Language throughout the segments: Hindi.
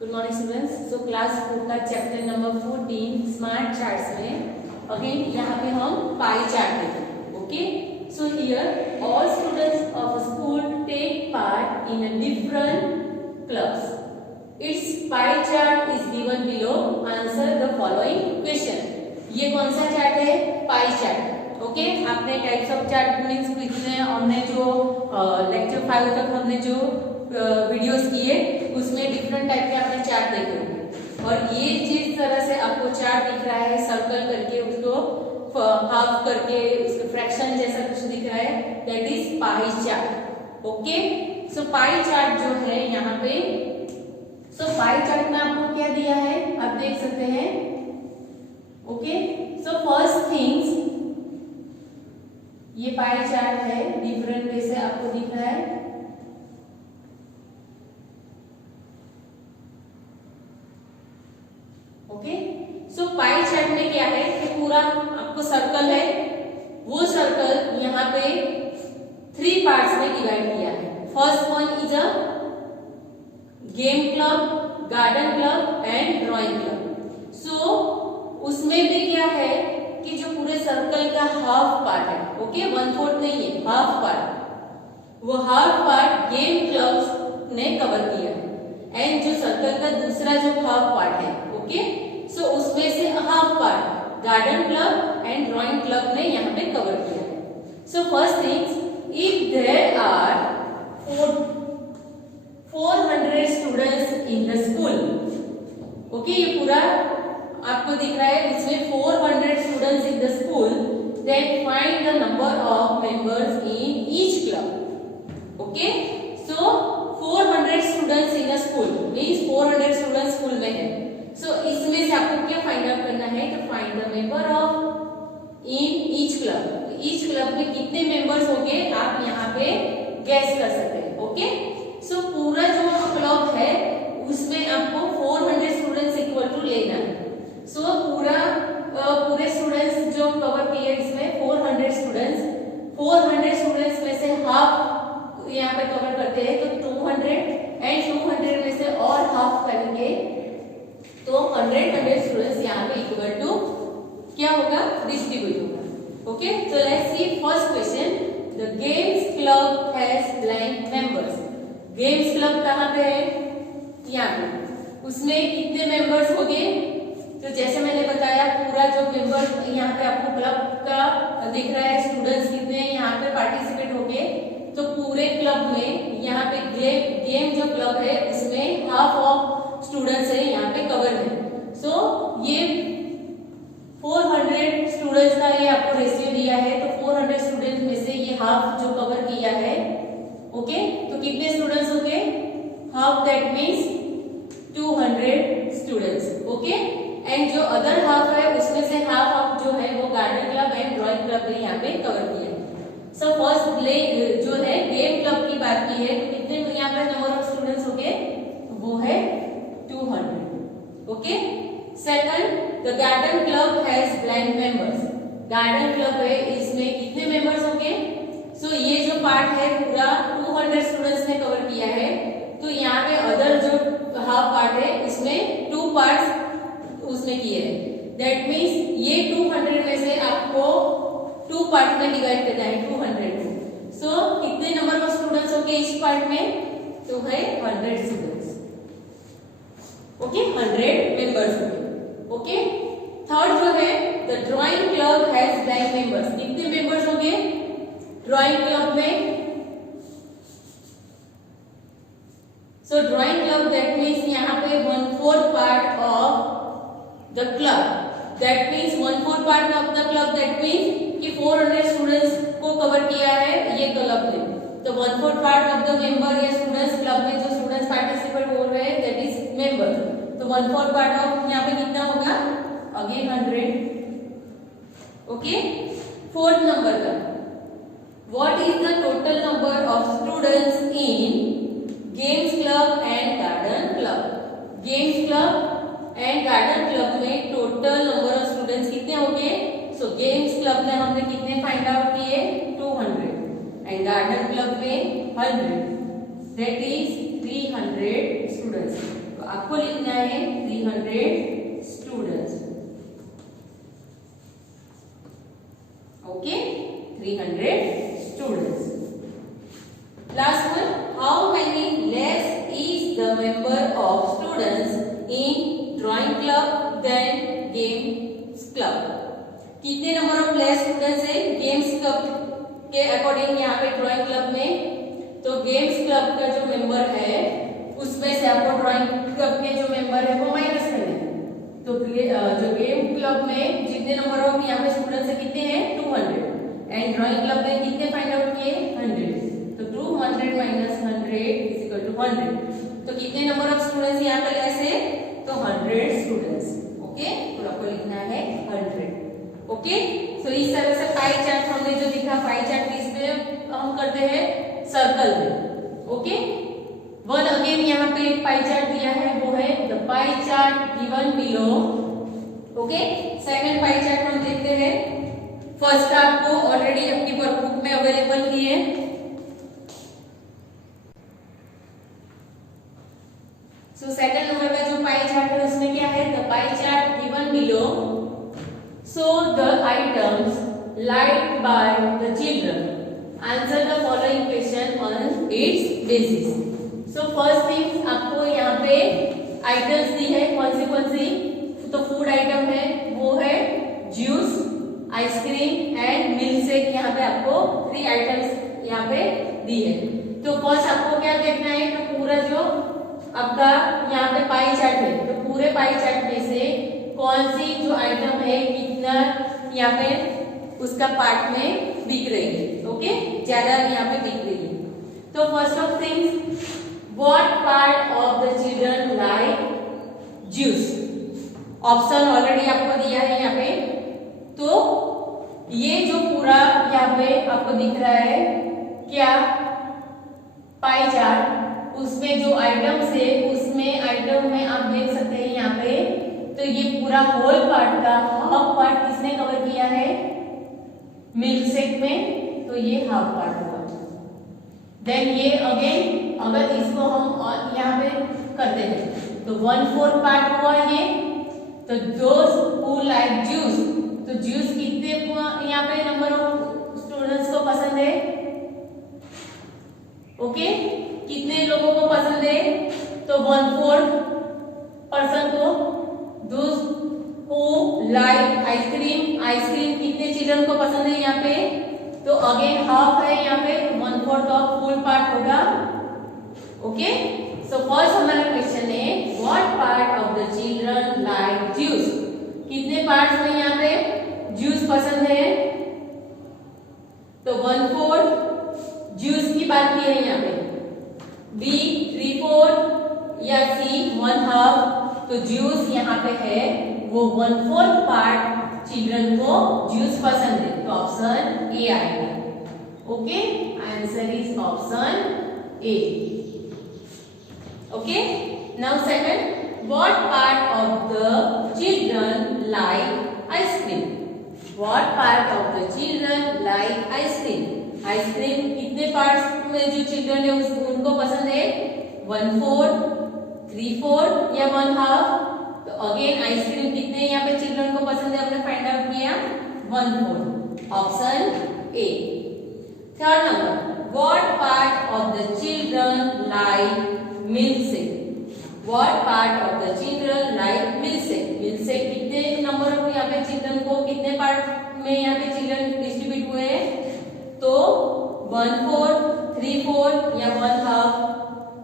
Good morning students. So class 4 का चैप्टर नंबर 14 स्मार्ट चार्ट्स में अगेन यहाँ पे हम पाई चार्ट देखेंगे। Okay, so here all students of a school take part in a different clubs. Its pie chart is given below. Answer the following question. ये कौन सा चार्ट है? Pie chart. ओके, आपने टाइप्स ऑफ चार्ट मीन्स कितने हमने जो लेक्चर 5 तक हमने जो वीडियोस किए उसमें डिफरेंट टाइप के आपने चार्ट देखे होंगे। और ये जिस तरह से आपको चार्ट दिख रहा है सर्कल करके उसको हाफ करके उसके फ्रैक्शन जैसा कुछ दिख रहा है, that is pi chart. Okay, so pie chart जो है यहाँ पे, सो पाई चार्ट में आपको क्या दिया है आप देख सकते हैं। ओके, सो फर्स्ट थिंग्स ये पाई चार्ट है, डिफरेंट वे से आपको दिख रहा है। ओके, सो पाई चार्ट में क्या है कि पूरा आपको सर्कल है, वो सर्कल यहाँ पे 3 पार्ट्स में डिवाइड किया है। First one is a game club, garden club and drawing club. So उसमें भी क्या है कि जो पूरे सर्कल का हाफ पार्ट है, ओके 1/4 नहीं है, हाफ पार्ट, वो हाफ पार्ट गेम क्लब्स ने कवर किया है। एंड जो सर्कल का दूसरा जो हाफ पार्ट है, ओके, सो उसमें से half part garden club and drawing club ने यहाँ पे कवर किया है। So first things, if there are 400 students in the school, okay, ये पूरा आपको दिख रहा है, इसमें 400 students in the school, then find the number of members in each club. Okay, so 400 students in a school means 400 students school में है। सो इसमें से आपको क्या फाइंड आउट करना है? तो find the member of in each club. Each club में कितने मेंबर्स होंगे आप यहाँ पे गैस कर सकते हैं। ओके, सो पूरा जो क्लब है उसमें आपको 400 स्टूडेंट्स इक्वल टू लेना है। सो पूरे स्टूडेंट्स जो कवर किए इसमें 400 स्टूडेंट्स में से हाफ यहाँ पे कवर करते हैं तो 200 एंड 200 में से और हाफ करेंगे तो 100 स्टूडेंट्स यहाँ पे इक्वल टू क्या होगा? डिस्ट्रीब्यूट होगा। Okay, so let's see first question. The games club has blank members. Games club कहाँ पे है? यहाँ पे। उसमें कितने मेंबर्स होंगे? तो जैसे मैंने बताया पूरा जो मेंबर यहाँ पे आपको क्लब का दिख रहा है, स्टूडेंट्स कितने यहाँ पे पार्टिसिपेट होंगे, तो पूरे क्लब में यहाँ पे गेम जो क्लब है उसमें हाफ ऑफ स्टूडेंट्स है यहाँ पे कवर है। सो ये 400 स्टूडेंट्स का ये आपको रेशियो दिया है, तो 400 स्टूडेंट्स में से ये हाफ जो कवर किया है, ओके, तो कितने स्टूडेंट्स होंगे? Half, that means 200 students. Okay, and जो अदर हाफ है उसमें से हाफ जो है वो garden club and drawing club ने यहाँ पे कवर किया है। सो फर्स्ट जो है गेम क्लब की बात की है, तो कितने यहाँ पे नंबर ऑफ स्टूडेंट्स होंगे? वो है 200। Okay, second, the garden club has blank members. Garden club है, इसमें कितने मेंबर्स होंगे? सो ये जो पार्ट है पूरा 200 स्टूडेंट्स ने कवर किया है, तो यहाँ पे अदर जो हाफ पार्ट है इसमें 2 पार्ट्स उसने किए हैं, दैट मीन्स ये 200 में से आपको 2 पार्ट में डिवाइड करना है 200 को। सो कितने नंबर ऑफ स्टूडेंट्स होंगे इस पार्ट में? तो है 100 स्टूडेंट्स। ओके, 100 मेंबर्स होंगे। ओके, थर्ड जो है the drawing club has blank members. कितने मेंबर्स होंगे ड्राइंग क्लब में? सो ड्राइंग क्लब दैट मीन्स यहाँ पे 1/4 part of the club, that means 1/4 part of the club, that means कि 400 स्टूडेंट्स को कवर किया है ये क्लब ने, तो 1/4 पार्ट ऑफ द मेंबर या स्टूडेंट्स क्लब में जो स्टूडेंट्स पार्टिसिपेट हो रहे हैं दैट इज मेंबर, तो 1/4 पार्ट ऑफ यहाँ पे कितना होगा? अगेन 100। ओके, फोर्थ नंबर का, what is the total number of students in games club and garden club. Games club and garden club में टोटल नंबर ऑफ स्टूडेंट्स कितने होंगे? सो गेम्स क्लब में हमने कितने फाइंड आउट किए? 200 एंड गार्डन क्लब में 100, दैट इज 300 स्टूडेंट्स। तो आपको लिखना है 300 students. Okay, 300 students. Last one, how many less is the member of students in drawing club then games club. कितने नंबर ऑफ लेस स्टूडेंट्स है गेम्स क्लब के अकॉर्डिंग यहाँ पे ड्राइंग क्लब में। तो गेम्स क्लब का जो मेंबर है उसमें से आपको ड्राइंग क्लब के जो मेंबर है वो माइनस करने हैं। तो जो गेम क्लब में जितने नंबर ऑफ यहाँ पे स्टूडेंट्स है कितने हैं 200 एंड ड्राइंग क्लब में कितने फाइंड आउट किए 100। तो 200 माइनस 100 इज इक्वल टू 100। तो कितने नंबर ऑफ स्टूडेंट्स यहाँ पे लेस है तो 100 स्टूडेंट्स। ओके, तो आपको लिखना है 100। ओके, सो इस तरह से पाई चार्ट हमने जो दिखा, पाई चार्ट किसमें हम करते हैं सर्कल में। ओके, वन अगेन यहाँ पे एक पाई चार्ट दिया है, वो है the pie chart given below. Okay, second pie chart हम देखते हैं। फर्स्ट आपको ऑलरेडी अपनी वर्कबुक में अवेलेबल ही है। सो सेकंड नंबर का जो पाई चार्ट है उसमें क्या है, the pie chart given below show the items liked by the children. Answer the following question on its basis. So first thing आपको यहाँ पे items दी है, कौन सी तो फूड आइटम है, वो है juice, ice cream and milk shake. यहाँ पे आपको 3 आइटम्स यहाँ पे दी है। तो फर्स्ट आपको क्या देखना है, तो पूरा जो आपका यहाँ पे पाई चार्ट है, तो पूरे पाई चार्ट में से कौन सी जो आइटम है कितना यहाँ पे उसका पार्ट में बिक रही है। ओके, ज्यादा यहाँ पे बिक रही है। तो first of things, what part of the children like juice. Option already आपको दिया है यहाँ पे। तो ये जो पूरा यहाँ पे आपको दिख रहा है क्या पाई चार्ट, उसमें जो आइटम्स है उसमें आइटम में आप देख सकते हैं यहाँ पे। तो ये पूरा होल पार्ट का हाफ पार्ट किसने कवर किया है मिल्क शेक में, तो ये हाफ पार्ट हुआ। देन ये अगेन अगर इसको हम यहाँ पे करते हैं तो 1/4 पार्ट हुआ ये। तो दोज हु लाइक जूस, तो जूस कितने यहाँ पे नंबर ऑफ स्टूडेंट्स को पसंद है। ओके, कितने लोगों को पसंद है, तो 1/4 पर्सन को। Those who like ice cream, ice cream कितने चिल्ड्रन को पसंद है यहाँ पे, तो अगेन हाफ है यहाँ पे, 1/4 ऑफ फुल पार्ट होगा। ओके, सो फर्स्ट हमारा क्वेश्चन है what part of the children like juice. कितने पार्ट्स में यहाँ पे जूस पसंद है, तो 1/4 जूस की बात की है यहाँ पे। बी 3/4 या सी 1/2, तो जूस यहाँ पे है वो 1/4 पार्ट चिल्ड्रन को जूस पसंद है, तो ऑप्शन ए आएगा। Okay, answer is option A. Okay, now second, what part of the children like ice cream. What part of the children like ice cream. Ice cream कितने पार्ट्स में जो चिल्ड्रन है उनको पसंद है, 1/4, 3/4 या 1/2। तो अगेन आइसक्रीम कितने यहाँ पे चिल्ड्रन को पसंद है आपने फाइंड आउट किया 1/4, option A. Third number, what part of the children like milk shake. What part of the children like milk shake. Milk shake कितने नंबर ऑफ यहाँ पे चिल्ड्रन को कितने पार्ट में यहाँ पे चिल्ड्रन डिस्ट्रीब्यूट हुए हैं, तो 1/4, 3/4 या 1/2,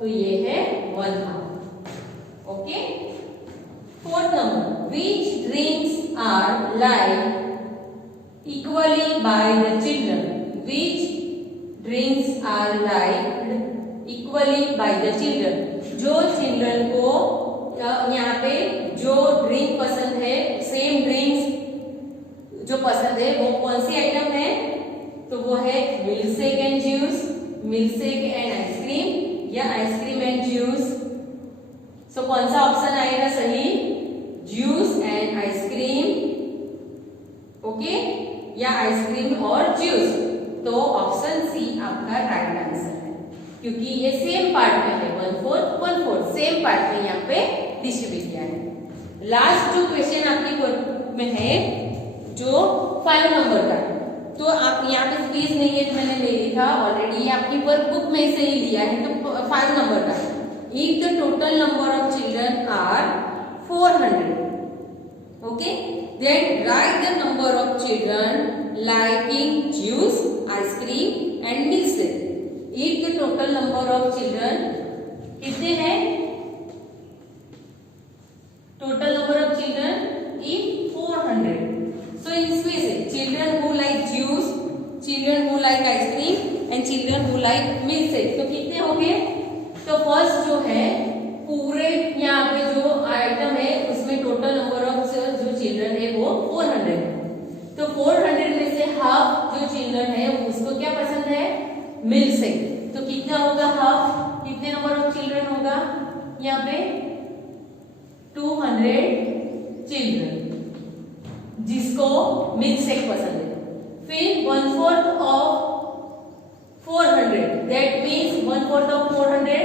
तो ये है 1/2। Okay, fourth number, which drinks are liked equally by the children. Which drinks are liked equally by the children. जो चिल्ड्रन को यहाँ पे जो ड्रिंक पसंद है, सेम ड्रिंक्स जो पसंद है वो कौन सी आइटम है, तो वो है milk shake and juice, milk shake and ice cream या आइसक्रीम एंड जूस। सो कौन सा ऑप्शन आएगा सही, जूस एंड आइसक्रीम। ओके, या आइसक्रीम और जूस, तो ऑप्शन सी आपका राइट आंसर है, क्योंकि ये सेम पार्ट में है। 1/4 सेम पार्ट में यहाँ पे डिस्ट्रीब्यूट किया है। लास्ट जो क्वेश्चन आपकी वर्कबुक में है जो 5 नंबर का, तो आप यहाँ पे स्पेस नहीं है तो मैंने ले लिखा ऑलरेडी, आपकी वर्कबुक में से ही लिया है तो 5 नंबर का। If the total number of children are 400, okay, then write the number of children liking juice, ice cream and milkshake. If the total number of children कितने हैं? Total number of children is 400. So in this way, children who like juice, children who like ice cream and children who like milkshake. तो कितने हो गए? तो फर्स्ट जो है पूरे यहाँ पे जो आइटम है उसमें टोटल नंबर ऑफ जो चिल्ड्रन है वो 400 है। तो 400 में से हाफ जो चिल्ड्रन है उसको क्या पसंद है? Milk shake. तो कितना होगा हाफ? कितने नंबर ऑफ चिल्ड्रन होगा यहाँ पे? 200 चिल्ड्रन जिसको मिल्क शेक पसंद है। फिर 1/4 ऑफ 400, दैट मीन्स 1/4 ऑफ 400,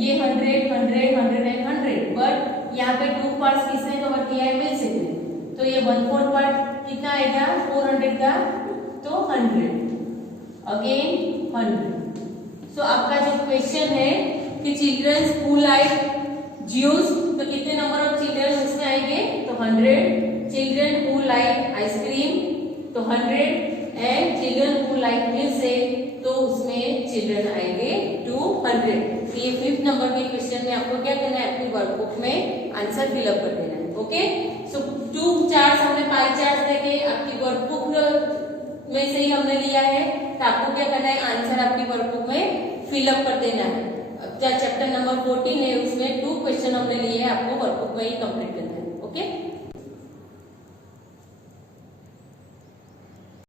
ये 100, 100, 100 एंड 100, बट यहाँ पे 2 पार्ट्स किसने कवर किया है? मिल्क शेक ने। तो ये 1/4 पार्ट कितना आएगा 400 का? तो 100 अगेन 100। सो आपका जो क्वेश्चन है कि चिल्ड्रंस हु लाइक ज्यूस, तो कितने नंबर ऑफ चिल्ड्रन उसमें आएंगे? तो 100। चिल्ड्रन हु लाइक आइसक्रीम तो 100 and children who like milk shake तो उसमें चिल्ड्रन आएंगे 200। तो ये 5th नंबर के क्वेश्चन में आपको क्या करना है? अपनी वर्कबुक में आंसर फिलअप कर देना है। ओके, सो 2 चार्ट्स हमने पाई चार्ट देके आपकी वर्कबुक में से ही हमने लिया है, तो आपको क्या करना है? आंसर आपकी वर्कबुक में फिलअप कर देना है। चैप्टर नंबर 14 है उसमें 2 क्वेश्चन हमने लिए हैं, आपको वर्कबुक में ही कंप्लीट करना है।